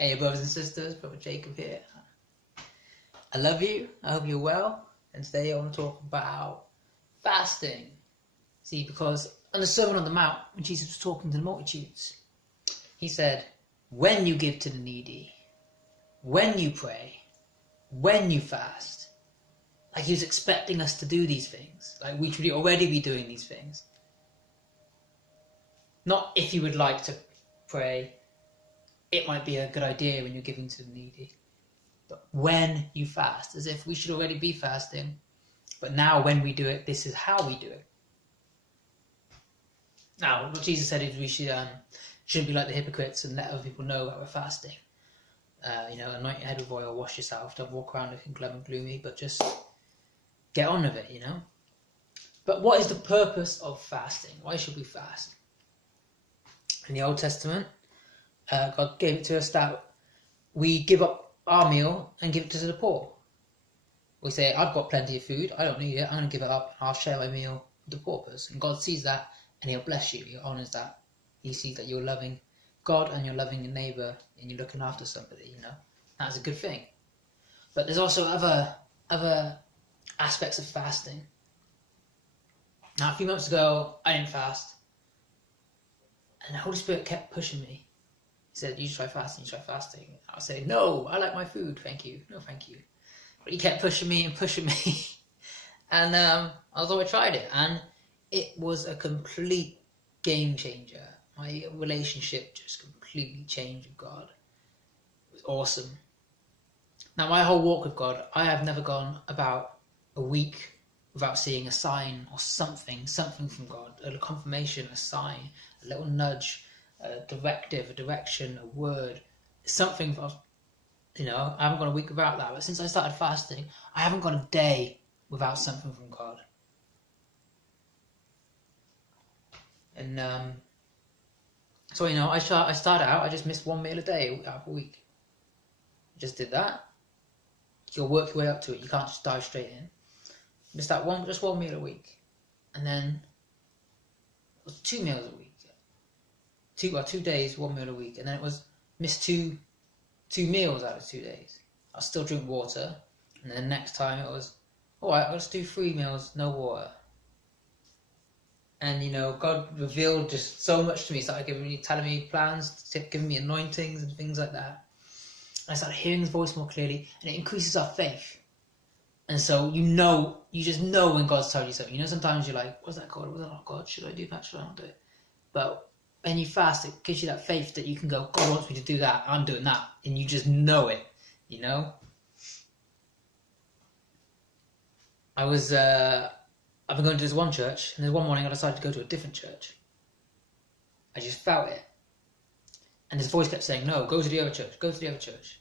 Hey brothers and sisters, Brother Jacob here. I love you, I hope you're well, and today I want to talk about fasting. See, because on the Sermon on the Mount, when Jesus was talking to the multitudes, he said, when you give to the needy, when you pray, when you fast, like he was expecting us to do these things, like we should already be doing these things. Not if you would like to pray, it might be a good idea when you're giving to the needy. But when you fast, as if we should already be fasting, but now when we do it, this is how we do it. Now, what Jesus said is we shouldn't be like the hypocrites and let other people know that we're fasting. Anoint your head with oil, wash yourself, don't walk around looking glum and gloomy, but just get on with it, But what is the purpose of fasting? Why should we fast? In the Old Testament, God gave it to us that we give up our meal and give it to the poor. We say, I've got plenty of food, I don't need it, I'm going to give it up, I'll share my meal with the poor person. And God sees that and he'll bless you, he honours that. He sees that you're loving God and you're loving your neighbour and you're looking after somebody, That's a good thing. But there's also other aspects of fasting. Now, a few months ago, I didn't fast. And the Holy Spirit kept pushing me. He said, you should try fasting, I would say, no, I like my food, thank you. No, thank you. But he kept pushing me. And although I tried it, and it was a complete game changer. My relationship just completely changed with God. It was awesome. Now, my whole walk with God, I have never gone about a week without seeing a sign or something from God, a confirmation, a sign, a little nudge, a directive, a direction, a word, something. I haven't gone a week without that. But since I started fasting, I haven't gone a day without something from God. And so I started out. I just missed one meal a day out of a week. I just did that. You'll work your way up to it. You can't just dive straight in. Missed that just one meal a week, and then it was 2 meals a week. 2 days, 1 meal a week, and then it was missed two meals out of 2 days. I'll still drink water, and then next time it was, alright, I'll just do 3 meals, no water. And God revealed just so much to me. He started telling me plans, giving me anointings and things like that. And I started hearing His voice more clearly, and it increases our faith. And so you just know when God's telling you something. Sometimes you're like, was that God? Was that not God? Should I do that? Should I not do it? But when you fast, it gives you that faith that you can go, God wants me to do that, I'm doing that. And you just know it, I've been going to this one church, and then one morning I decided to go to a different church. I just felt it. And this voice kept saying, no, go to the other church, go to the other church.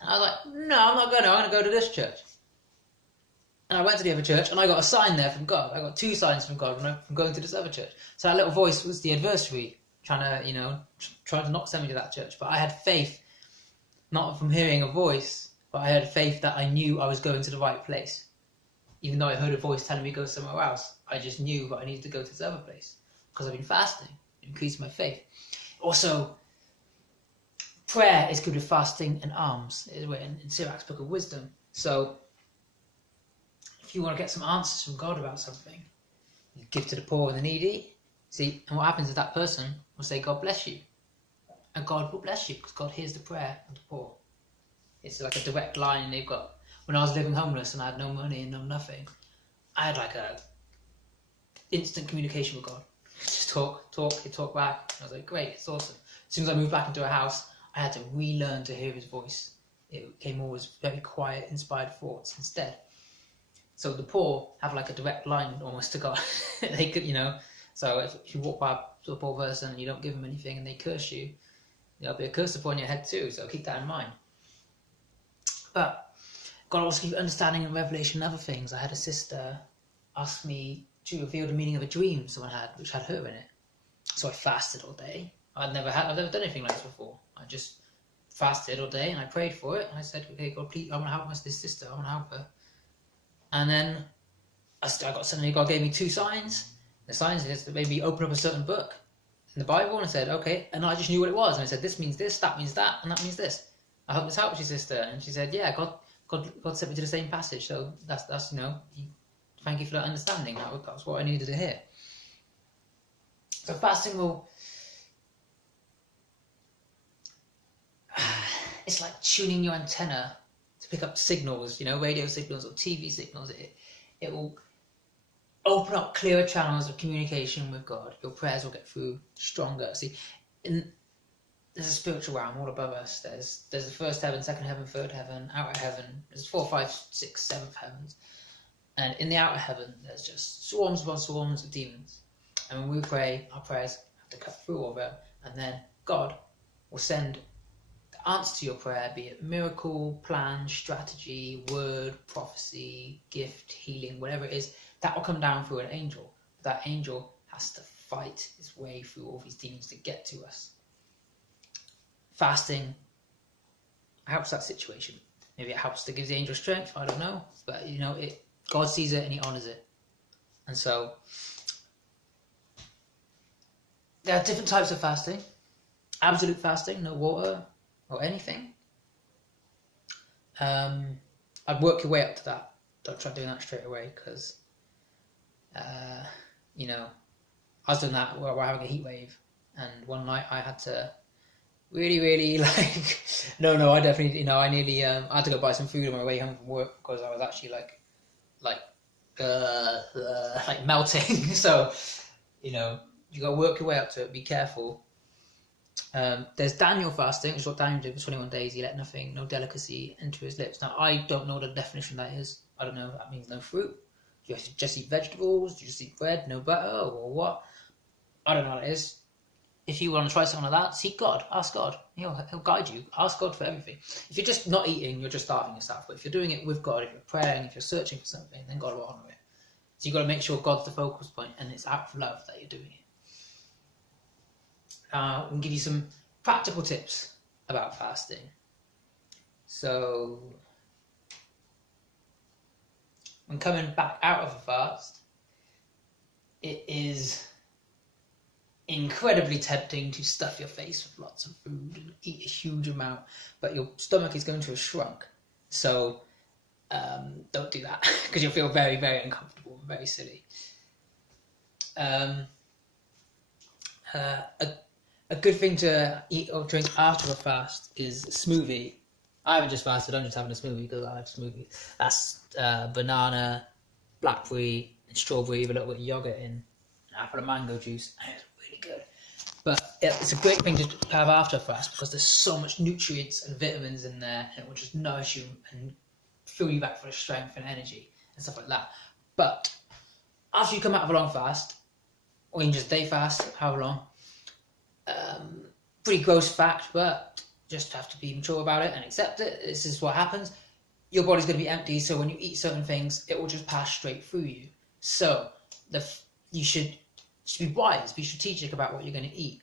And I was like, no, I'm not going to, I'm going to go to this church. And I went to the other church, and I got a sign there from God. I got 2 signs from God from going to this other church. So that little voice was the adversary, trying to not send me to that church. But I had faith, not from hearing a voice, but I had faith that I knew I was going to the right place. Even though I heard a voice telling me to go somewhere else, I just knew that I needed to go to this other place. Because I've been fasting. It increased my faith. Also, prayer is good with fasting and alms. It's written in Sirach's Book of Wisdom. So, if you want to get some answers from God about something, you give to the poor and the needy. See, and what happens is that person will say, God bless you. And God will bless you because God hears the prayer of the poor. It's like a direct line they've got. When I was living homeless and I had no money and no nothing, I had like a instant communication with God. Just he'd talk back. I was like, great, it's awesome. As soon as I moved back into a house, I had to relearn to hear His voice. It came always very quiet, inspired thoughts instead. So the poor have like a direct line almost to God. They could, so if you walk by a poor person and you don't give them anything and they curse you, there'll be a curse upon your head too, so keep that in mind. But God also gives understanding and revelation and other things. I had a sister ask me to reveal the meaning of a dream someone had, which had her in it. So I fasted all day. I've never done anything like this before. I just fasted all day and I prayed for it. And I said, okay, God, please, I want to help this sister. I want to help her. And then God gave me 2 signs. The signs is that maybe open up a certain book. in the Bible? And I said, okay. And I just knew what it was. And I said, this means this, that means that, and that means this. I hope this helps you, sister. And she said, yeah, God sent me to the same passage. So that's thank you for that understanding. That was what I needed to hear. So fasting will, it's like tuning your antenna to pick up signals, radio signals or TV signals. It will open up clearer channels of communication with God. Your prayers will get through stronger. See, there's a spiritual realm all above us. There's the first heaven, second heaven, third heaven, outer heaven. There's 4, 5, 6, 7th heavens. And in the outer heaven, there's just swarms upon swarms of demons. And when we pray, our prayers have to cut through all of it. And then God will send the answer to your prayer, be it miracle, plan, strategy, word, prophecy, gift, healing, whatever it is, that will come down through an angel. That angel has to fight his way through all these demons to get to us. Fasting helps that situation. Maybe it helps to give the angel strength, I don't know. But, God sees it and he honours it. And so, there are different types of fasting. Absolute fasting, no water or anything. I'd work your way up to that. Don't try doing that straight away, because, I was doing that while we're having a heat wave. And one night I had to really I definitely, I nearly, I had to go buy some food on my way home from work, because I was actually like melting. So, you got to work your way up to it, be careful. There's Daniel fasting, which is what Daniel did for 21 days. He let nothing, no delicacy enter his lips. Now, I don't know what the definition of that is. I don't know if that means no fruit. Do you have to just eat vegetables? Do you just eat bread, no butter, or what? I don't know what it is. If you want to try something like that, seek God. Ask God. He'll guide you. Ask God for everything. If you're just not eating, you're just starving yourself. But if you're doing it with God, if you're praying, if you're searching for something, then God will honour it. So you've got to make sure God's the focus point, and it's out of love that you're doing it. I'll give you some practical tips about fasting. So, when coming back out of a fast, it is incredibly tempting to stuff your face with lots of food and eat a huge amount, but your stomach is going to have shrunk. So don't do that, because you'll feel very, very uncomfortable, very silly. A good thing to eat or drink after a fast is a smoothie. I haven't just fasted, I'm just having a smoothie because I like smoothie. That's banana, blackberry, and strawberry with a little bit of yogurt in, an apple and mango juice, and it's really good. But it's a great thing to have after a fast, because there's so much nutrients and vitamins in there, and it will just nourish you and fill you back for strength and energy and stuff like that. But after you come out of a long fast, or even just day fast, however long, pretty gross fact, but just have to be mature about it and accept it. This is what happens. Your body's going to be empty, so when you eat certain things, it will just pass straight through you. So you should be wise, be strategic about what you're going to eat.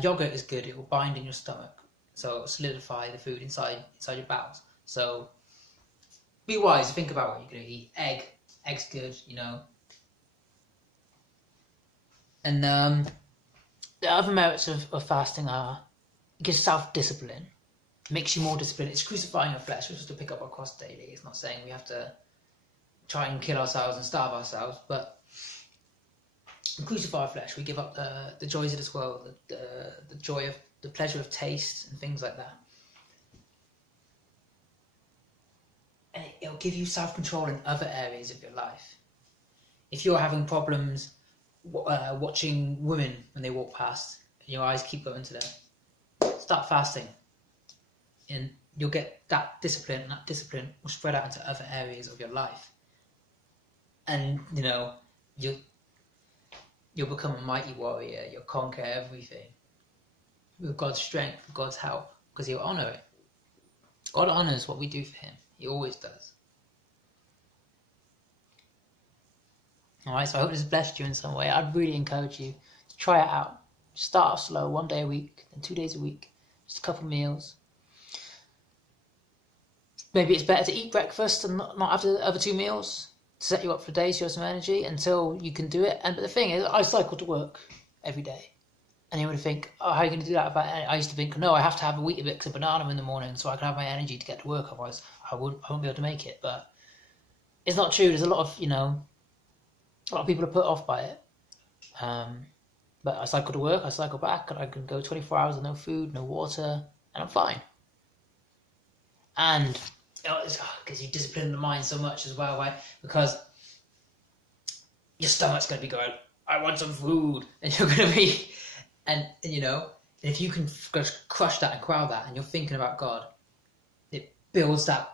Yogurt is good; it will bind in your stomach, so it will solidify the food inside your bowels. So be wise, think about what you're going to eat. Egg's good, And the other merits of fasting are, it gives self-discipline. It makes you more disciplined. It's crucifying your flesh, which is to pick up our cross daily. It's not saying we have to try and kill ourselves and starve ourselves, but we crucify our flesh. We give up the joys of this world, the joy of the pleasure of taste and things like that. And it'll give you self-control in other areas of your life. If you're having problems watching women when they walk past, and your eyes keep going to them, start fasting, and you'll get that discipline, and that discipline will spread out into other areas of your life. And you'll become a mighty warrior. You'll conquer everything with God's strength, with God's help, because He'll honour it. God honours what we do for Him. He always does. Alright, so I hope this has blessed you in some way. I'd really encourage you to try it out. Start off slow, 1 day a week, then 2 days a week, just a couple meals. Maybe it's better to eat breakfast and not have the other 2 meals to set you up for days, you have some energy until you can do it. But the thing is, I cycle to work every day. And you would think, oh, how are you going to do that? But I used to think, no, I have to have a Weetabix and banana in the morning so I can have my energy to get to work. Otherwise, I won't be able to make it. But it's not true. There's a lot of people are put off by it. But I cycle to work, I cycle back, and I can go 24 hours with no food, no water, and I'm fine. And because you discipline the mind so much as well, right? Because your stomach's going to be going, I want some food, and you're going to be, and if you can crush that and quell that, and you're thinking about God, it builds that.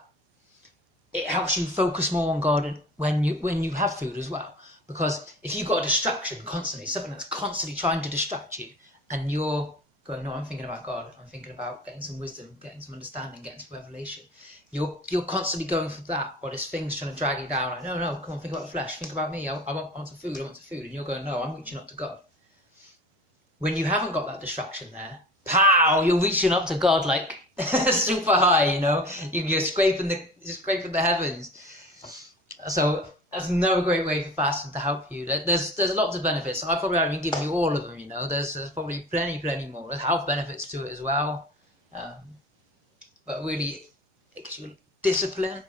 It helps you focus more on God when you have food as well. Because if you've got a distraction constantly, something that's constantly trying to distract you, and you're going, no, I'm thinking about God, I'm thinking about getting some wisdom, getting some understanding, getting some revelation. You're constantly going for that, or this thing's trying to drag you down. Like, no, come on, think about the flesh, think about me. I want some food, and you're going, no, I'm reaching up to God. When you haven't got that distraction there, pow, you're reaching up to God like super high. You're scraping the heavens. So that's another great way for fasting to help you. There's lots of benefits. I probably haven't even given you all of them. There's probably plenty more. There's health benefits to it as well. But really, it gives you discipline.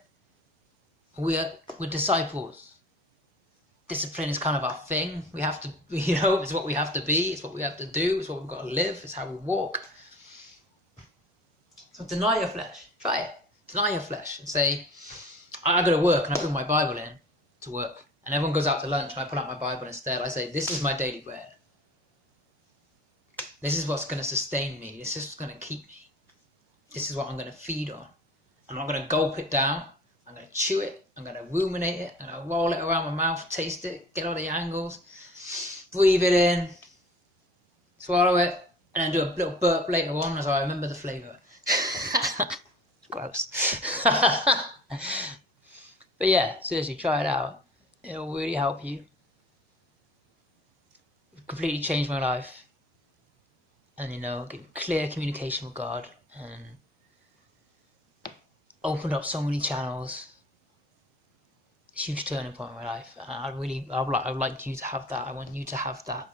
We're disciples. Discipline is kind of our thing. We have to, it's what we have to be. It's what we have to do. It's what we've got to live. It's how we walk. So deny your flesh. Try it. Deny your flesh and say, I go to work and I bring my Bible in to work. And everyone goes out to lunch and I pull out my Bible instead. I say, this is my daily bread. This is what's going to sustain me. This is what's going to keep me. This is what I'm going to feed on. I'm not going to gulp it down. I'm going to chew it. I'm going to ruminate it. I'm going to roll it around my mouth, taste it, get all the angles, breathe it in, swallow it, and then do a little burp later on as I remember the flavour. Gross. But yeah, seriously, try it out. It'll really help you. It completely changed my life. And, get clear communication with God. And opened up so many channels. Huge turning point in my life. And I would like you to have that. I want you to have that.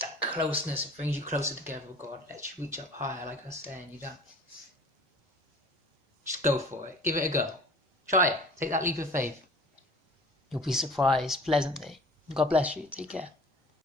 That closeness. It brings you closer together with God. Lets you reach up higher, like I was saying. You don't. Just go for it. Give it a go. Try it. Take that leap of faith. You'll be surprised pleasantly. God bless you. Take care.